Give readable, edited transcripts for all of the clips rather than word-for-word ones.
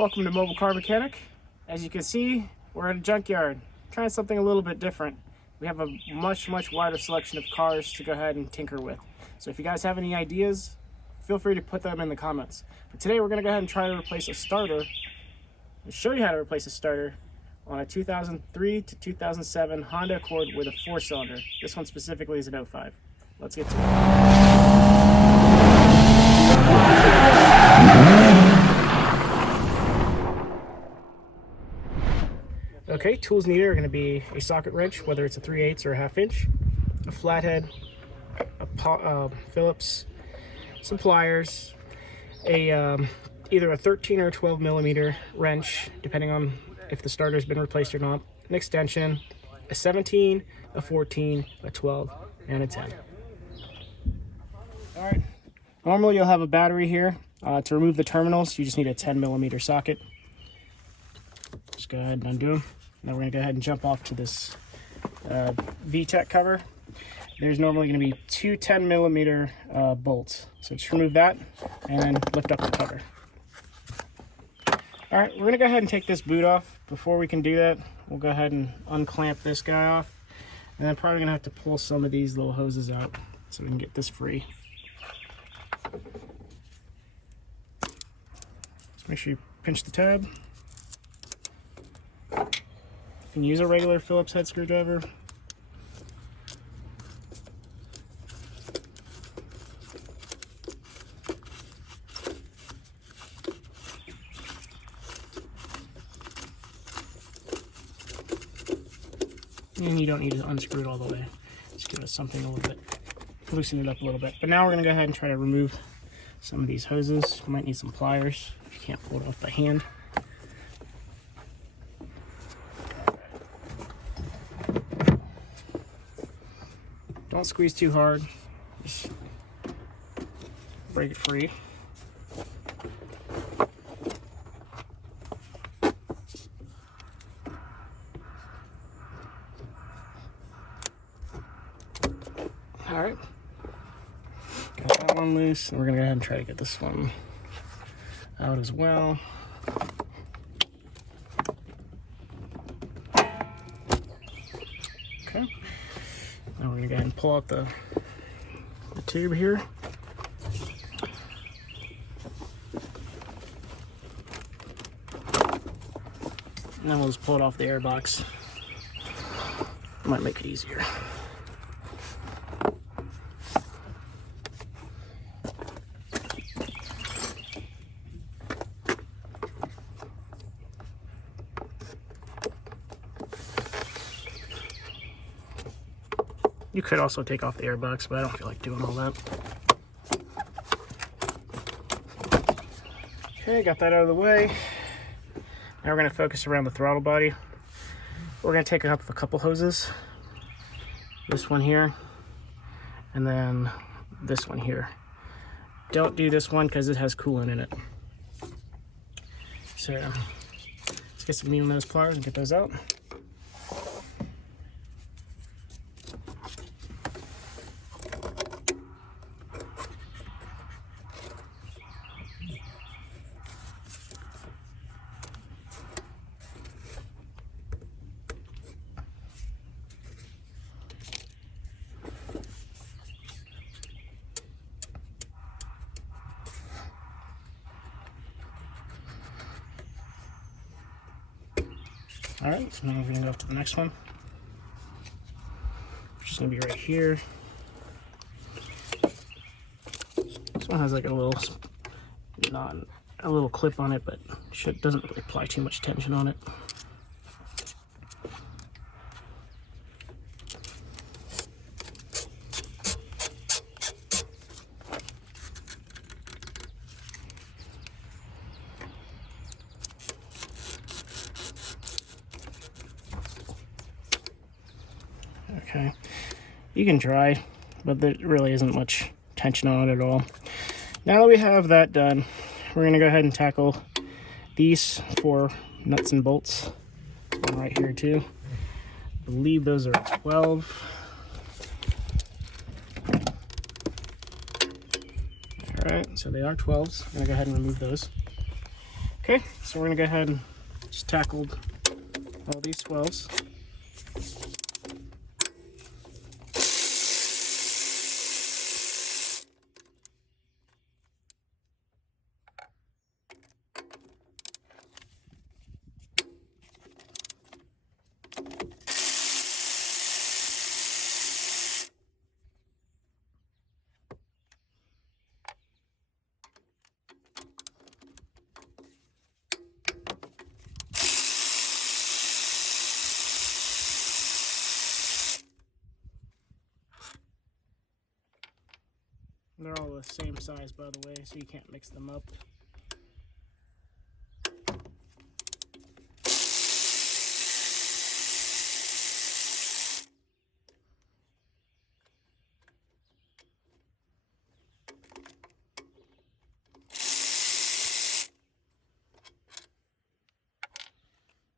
Welcome to Mobile Car Mechanic. As you can see, we're at a junkyard, trying something a little bit different. We have a much wider selection of cars to go ahead and tinker with. So if you guys have any ideas, feel free to put them in the comments. But today we're going to go ahead and try to replace a starter, and show you how to replace a starter on a 2003 to 2007 Honda Accord with a 4-cylinder. This one specifically is an 05. Let's get to it. Okay, tools needed are going to be a socket wrench, whether it's a 3/8 or a 1/2 inch, a flathead, a Phillips, some pliers, either a 13 or a 12 millimeter wrench, depending on if the starter's been replaced or not, an extension, a 17, a 14, a 12, and a 10. All right. Normally you'll have a battery here. To remove the terminals, you just need a 10 millimeter socket. Just go ahead and undo them. Now we're going to go ahead and jump off to this VTEC cover. There's normally going to be two 10 millimeter bolts. So just remove that and then lift up the cover. All right, we're going to go ahead and take this boot off. Before we can do that, we'll go ahead and unclamp this guy off. And then probably going to have to pull some of these little hoses out so we can get this free. Just make sure you pinch the tab. You can use a regular Phillips head screwdriver. And you don't need to unscrew it all the way. Just give us something a little bit, loosen it up a little bit. But now we're going to go ahead and try to remove some of these hoses. You might need some pliers if you can't pull it off by hand. Don't squeeze too hard, just break it free. All right, got that one loose, and we're gonna go ahead and try to get this one out as well. Okay. Now we're going to go ahead and pull out the tube here. And then we'll just pull it off the air box. Might make it easier. You could also take off the airbox, but I don't feel like doing all that. Okay, got that out of the way. Now we're going to focus around the throttle body. We're going to take up a couple hoses. This one here, and then this one here. Don't do this one because it has coolant in it. So let's get some needle nose pliers and get those out. All right, so now we're gonna go up to the next one, which is gonna be right here. This one has like a little, not a little clip on it, but doesn't really apply too much tension on it. Okay, you can try, but there really isn't much tension on it at all. Now that we have that done, we're going to go ahead and tackle these 4 nuts and bolts. One right here too. I believe those are 12. All right, so they are 12s. I'm going to go ahead and remove those. Okay. Okay, so we're gonna go ahead and just tackle all these swells. They're all the same size, by the way, so you can't mix them up.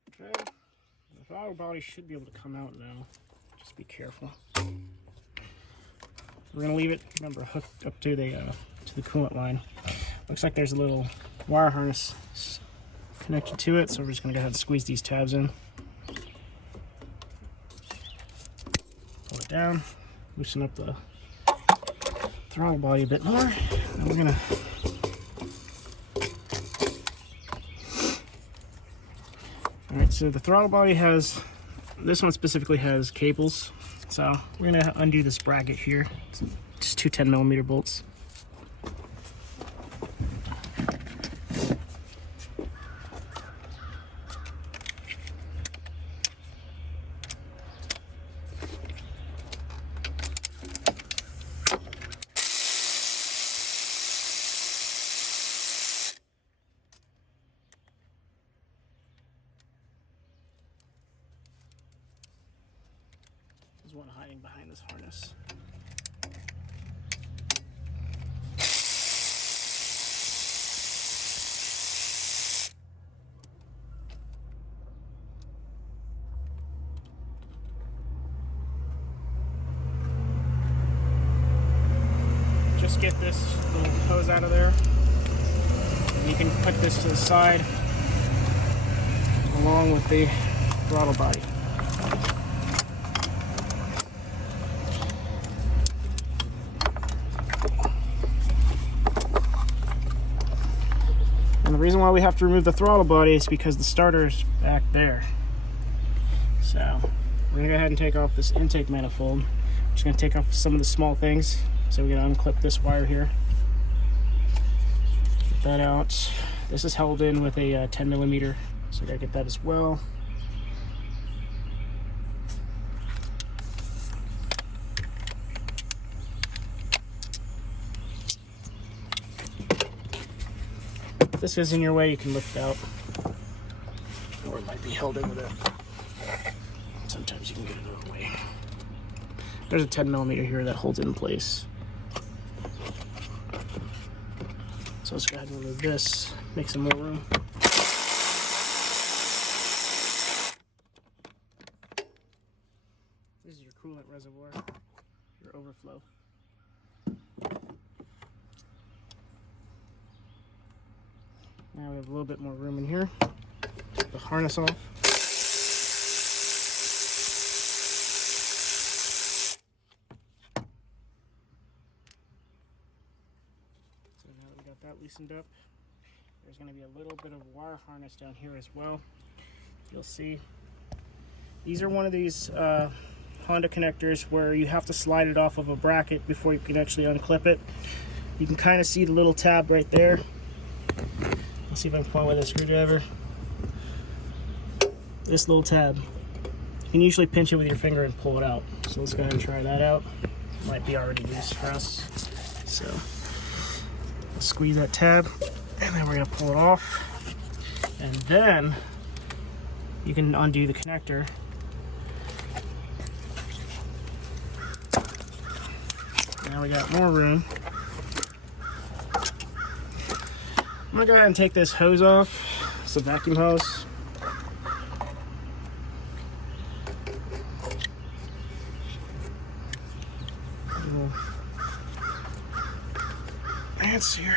Okay, the throttle body should be able to come out now. Just be careful. We're gonna leave it, remember, hooked up to the coolant line. Looks like there's a little wire harness connected to it, so we're just gonna go ahead and squeeze these tabs in. Pull it down, loosen up the throttle body a bit more, and we're gonna Alright, so the throttle body has, this one specifically has cables. So we're gonna undo this bracket here. It's just two 10mm bolts. There's one hiding behind this harness. Just get this little hose out of there. And you can put this to the side along with the throttle body. And the reason why we have to remove the throttle body is because the starter is back there. So we're gonna go ahead and take off this intake manifold. Just gonna take off some of the small things. So we're gonna unclip this wire here. Get that out. This is held in with a 10mm, so I gotta get that as well. If this is in your way, you can lift it out, or it might be held in with it. Sometimes you can get it out of the way. There's a 10mm here that holds it in place. So let's go ahead and remove this, make some more room. This is your coolant reservoir, your overflow. Now we have a little bit more room in here. Take the harness off. So now that we got that loosened up, there's going to be a little bit of wire harness down here as well. You'll see. These are one of these Honda connectors where you have to slide it off of a bracket before you can actually unclip it. You can kind of see the little tab right there. Let's see if I can find with a screwdriver. This little tab. You can usually pinch it with your finger and pull it out. So let's go ahead and try that out. Might be already loose for us. So let's squeeze that tab, and then we're gonna pull it off. And then you can undo the connector. Now we got more room. I'm gonna go ahead and take this hose off. It's a vacuum hose. Ants here.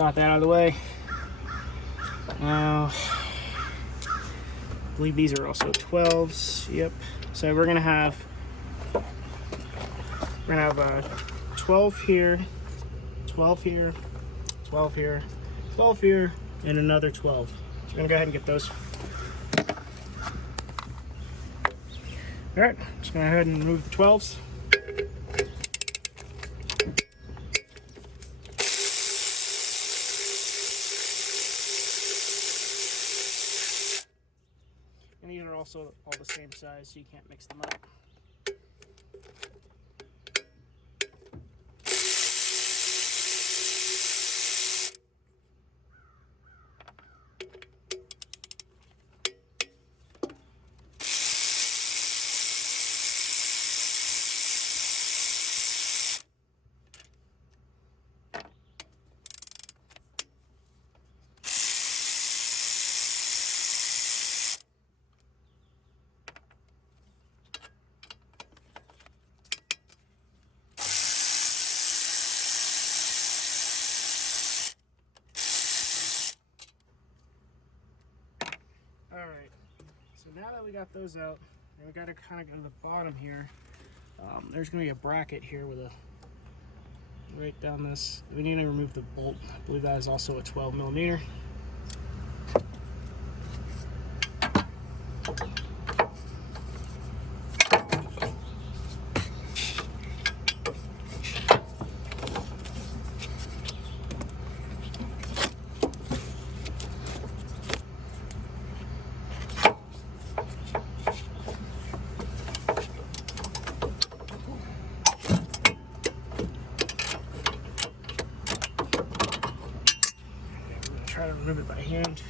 got that out of the way. Now, I believe these are also 12s. Yep. So we're gonna have 12 here, 12 here, 12 here, 12 here, and another 12. So we're gonna go ahead and get those. All right, just gonna go ahead and remove the 12s. And these are also all the same size, so you can't mix them up. Alright, so now that we got those out, and we got to kind of go to the bottom here, there's going to be a bracket here with a, right down this. We need to remove the bolt. I believe that is also a 12 millimeter. Try to remove it by hand.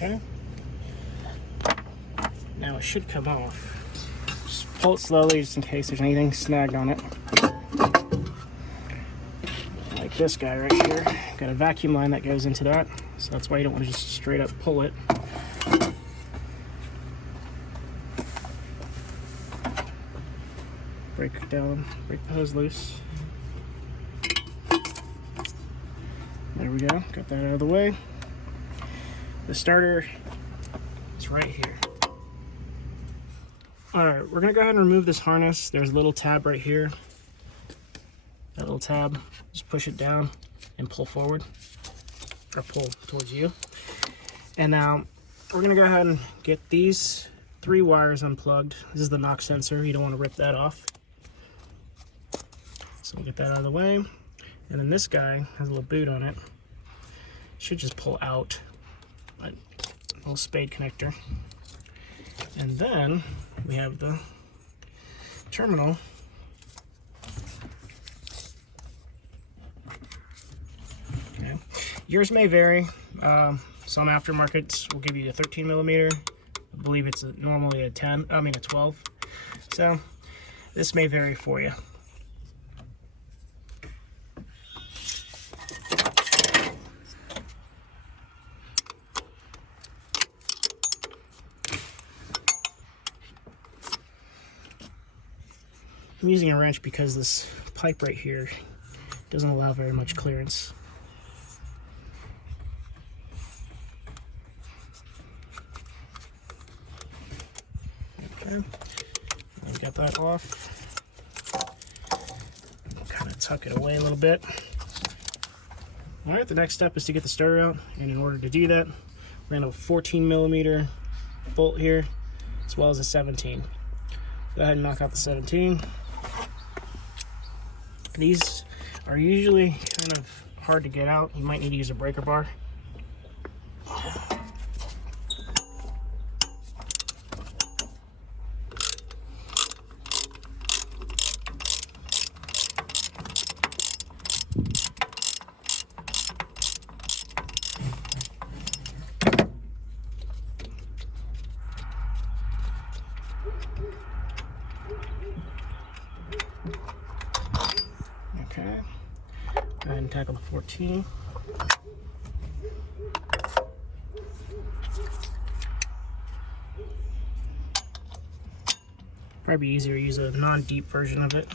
Okay. Now it should come off. Just pull it slowly just in case there's anything snagged on it. Like this guy right here. Got a vacuum line that goes into that. So that's why you don't want to just straight up pull it. Break the hose loose. There we go, got that out of the way. The starter is right here. All right, we're gonna go ahead and remove this harness. There's a little tab right here. That little tab, just push it down and pull forward, or pull towards you. And now we're gonna go ahead and get these 3 wires unplugged. This is the knock sensor, you don't wanna rip that off. So we'll get that out of the way. And then this guy has a little boot on it. Should just pull out. A little spade connector. And then we have the terminal. Okay. Yours may vary. Some aftermarkets will give you a 13 millimeter. I believe it's normally a 12. So this may vary for you. I'm using a wrench because this pipe right here doesn't allow very much clearance. Okay, I've got that off. Kind of tuck it away a little bit. All right, the next step is to get the starter out, and in order to do that, we're going to have a 14 millimeter bolt here, as well as a 17. Go ahead and knock out the 17. These are usually kind of hard to get out. You might need to use a breaker bar. Okay, go ahead and tackle the 14. Probably easier to use a non-deep version of it.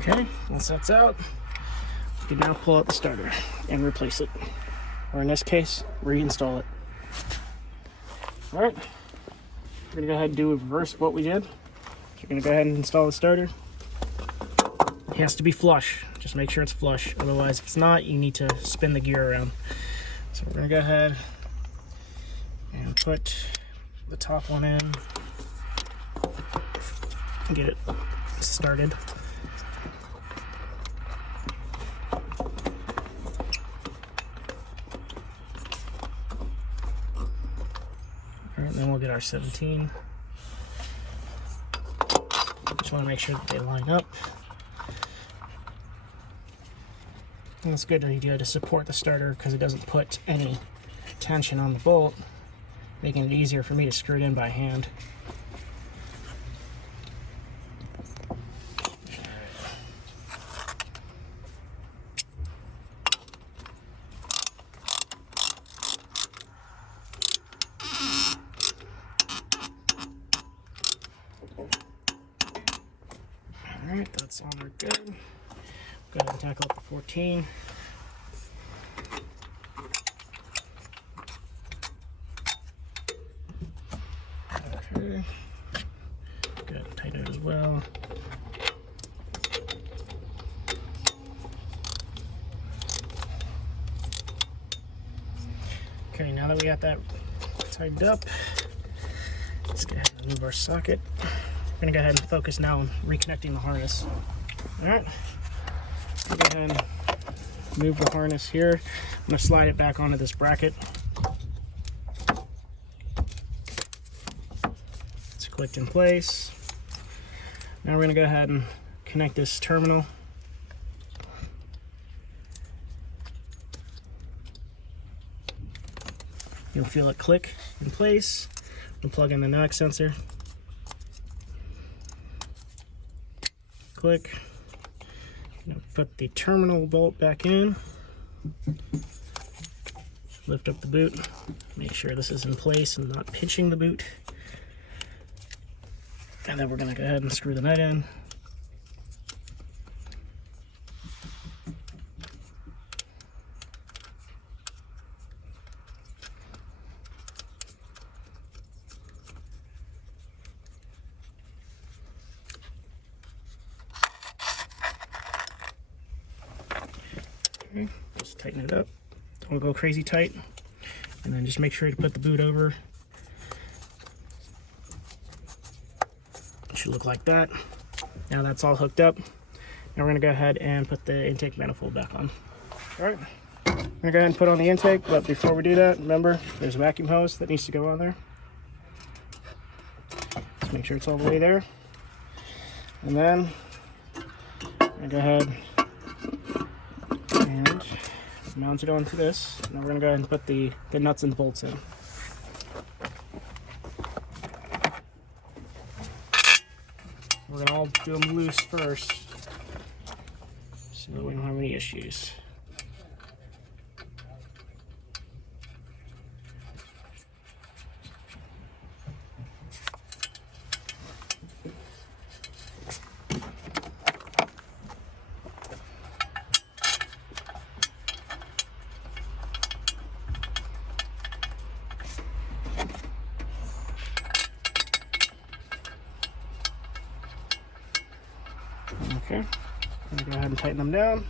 Okay, once that's out, you can now pull out the starter and replace it. Or in this case, reinstall it. Alright, we're going to go ahead and do reverse of what we did. You're going to go ahead and install the starter. It has to be flush. Just make sure it's flush. Otherwise, if it's not, you need to spin the gear around. So we're going to go ahead and put the top one in and get it started. Alright, then we'll get our 17. Just want to make sure that they line up. And it's a good idea to support the starter because it doesn't put any tension on the bolt, making it easier for me to screw it in by hand. Alright, that's on there good. Go ahead and tackle up the 14. Okay. Go ahead and tighten it as well. Okay, now that we got that tightened up, let's go ahead and move our socket. We're going to go ahead and focus now on reconnecting the harness. Alright, go ahead and move the harness here. I'm going to slide it back onto this bracket. It's clicked in place. Now we're going to go ahead and connect this terminal. You'll feel it click in place. We'll plug in the NOx sensor. Click. Put the terminal bolt back in. Lift up the boot. Make sure this is in place and not pinching the boot. And then we're going to go ahead and screw the nut in. Okay, just tighten it up. Don't go crazy tight. And then just make sure to put the boot over. It should look like that. Now that's all hooked up. Now we're going to go ahead and put the intake manifold back on. Alright, I'm going to go ahead and put on the intake, but before we do that, remember, there's a vacuum hose that needs to go on there. Just make sure it's all the way there. And then, I'm going to go ahead and mount it onto this. Now we're going to go ahead and put the nuts and bolts in. We're going to all do them loose first, so we don't have any issues. Okay, I'm going to go ahead and tighten them down.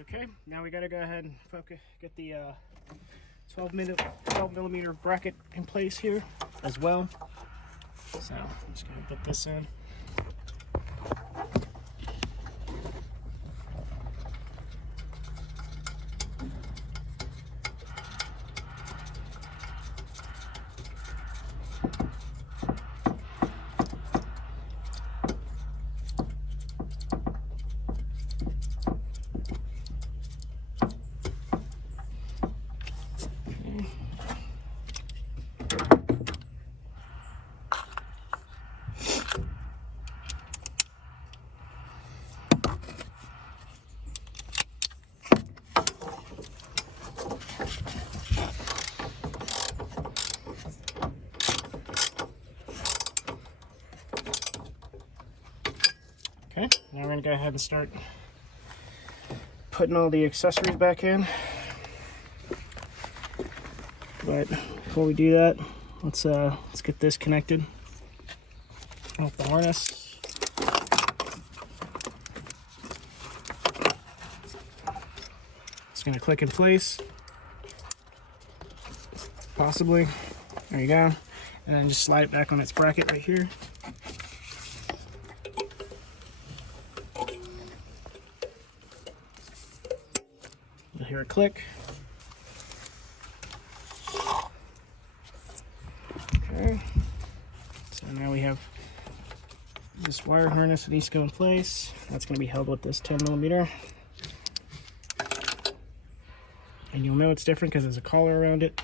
Okay, now we gotta go ahead and get the 12 millimeter bracket in place here as well. So I'm just gonna put this in. Okay, now we're gonna go ahead and start putting all the accessories back in. But before we do that, let's get this connected off the harness. It's gonna click in place, possibly. There you go, and then just slide it back on its bracket right here. You'll hear a click. Okay, so now we have this wire harness that needs to go in place. That's going to be held with this 10 millimeter. And you'll know it's different because there's a collar around it.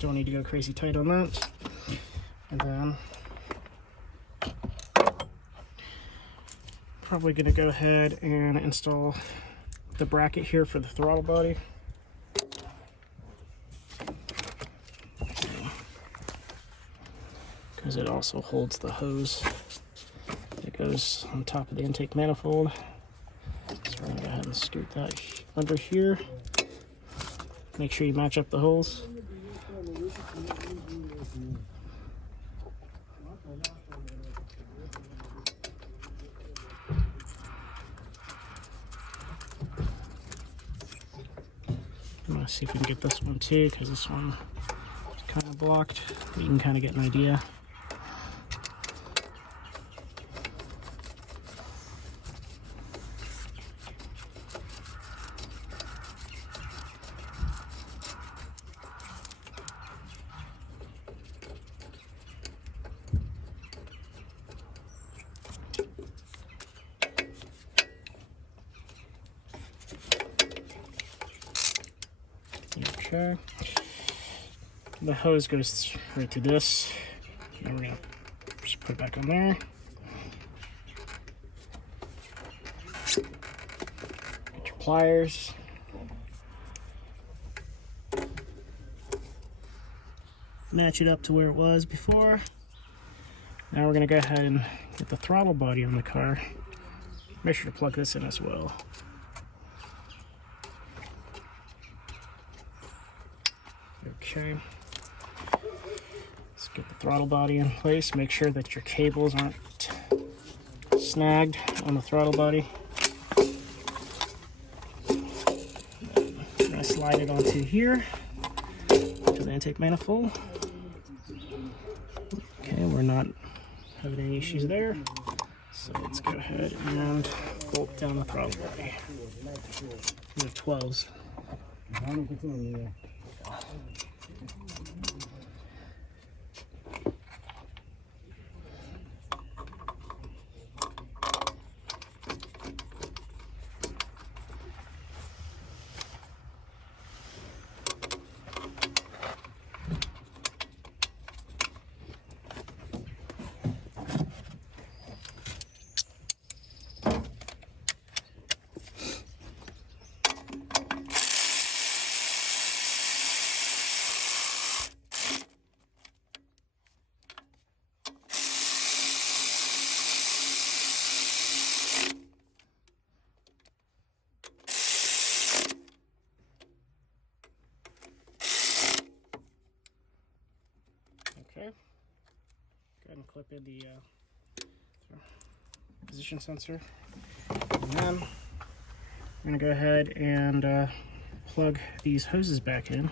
Don't need to go crazy tight on that. And then probably going to go ahead and install the bracket here for the throttle body. Because it also holds the hose that goes on top of the intake manifold. So we're going to go ahead and scoot that under here. Make sure you match up the holes. I'm going to see if we can get this one too, because this one is kind of blocked. You can kind of get an idea. Okay. The hose goes right to this. And we're gonna just put it back on there. Get your pliers. Match it up to where it was before. Now we're gonna go ahead and get the throttle body on the car. Make sure to plug this in as well. Okay, let's get the throttle body in place. Make sure that your cables aren't snagged on the throttle body. I'm going to slide it onto here, to the intake manifold. Okay, we're not having any issues there. So let's go ahead and bolt down the throttle body. We have 12s. clip in the position sensor. And then I'm going to go ahead and plug these hoses back in.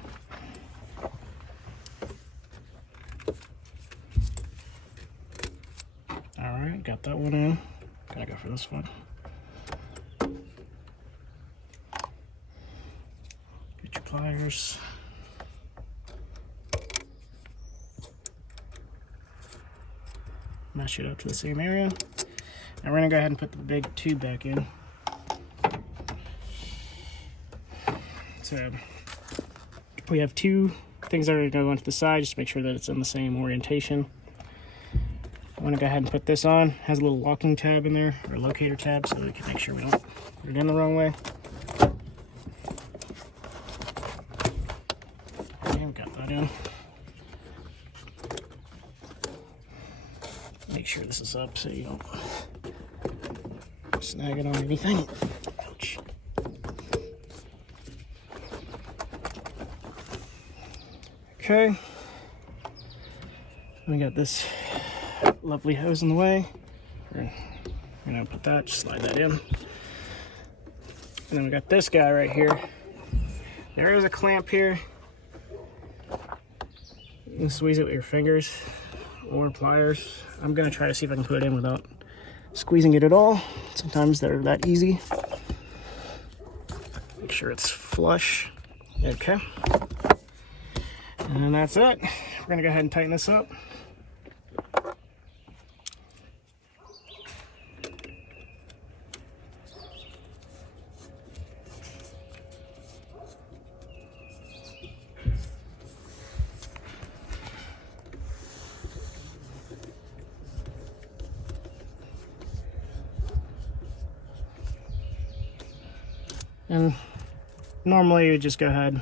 Alright, got that one in. Gotta go for this one. Get your pliers. Mesh it up to the same area. And we're gonna go ahead and put the big tube back in. So we have two things that are gonna go into the side, just to make sure that it's in the same orientation. I want to go ahead and put this on. It has a little locking tab in there, or locator tab, so we can make sure we don't put it in the wrong way. Okay, we got that in. Make sure this is up so you don't snag it on anything. Ouch. Okay. We got this lovely hose in the way. We're gonna put that, just slide that in. And then we got this guy right here. There is a clamp here. You can squeeze it with your fingers or pliers. I'm gonna try to see if I can put it in without squeezing it at all. Sometimes they're that easy. Make sure it's flush. Okay. And that's it. We're gonna go ahead and tighten this up. And normally you would just go ahead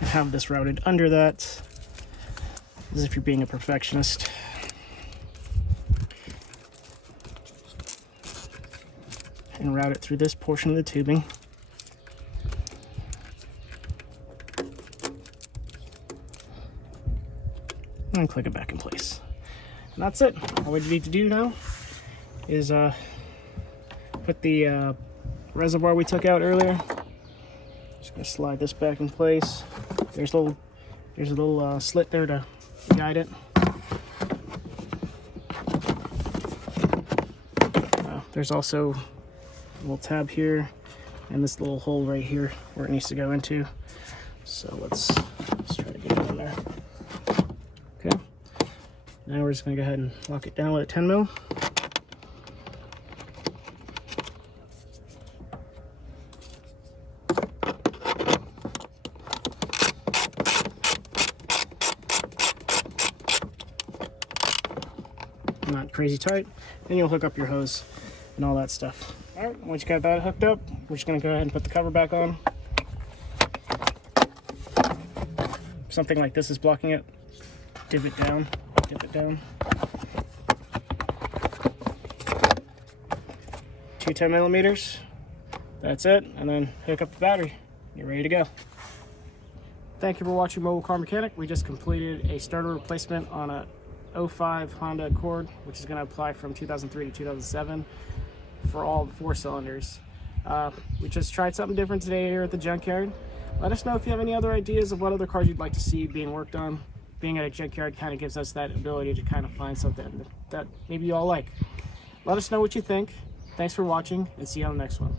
and have this routed under that, as if you're being a perfectionist. And route it through this portion of the tubing. And click it back in place. And that's it. All we need to do now is put the reservoir we took out earlier. Just gonna slide this back in place. There's a little slit there to guide it. There's also a little tab here and this little hole right here where it needs to go into. So let's try to get it in there. Okay. Now we're just gonna go ahead and lock it down with a 10 mil. Not crazy tight, then you'll hook up your hose and all that stuff. All right, once you got that hooked up, we're just gonna go ahead and put the cover back on. Something like this is blocking it, dip it down, dip it down. 2 10 millimeters, that's it, and then hook up the battery. You're ready to go. Thank you for watching Mobile Car Mechanic. We just completed a starter replacement on a 05 Honda Accord, which is going to apply from 2003 to 2007 for all 4 cylinders. We just tried something different today here at the junkyard. Let us know if you have any other ideas of what other cars you'd like to see being worked on. Being at a junkyard kind of gives us that ability to kind of find something that maybe you all like. Let us know what you think. Thanks for watching, and see you on the next one.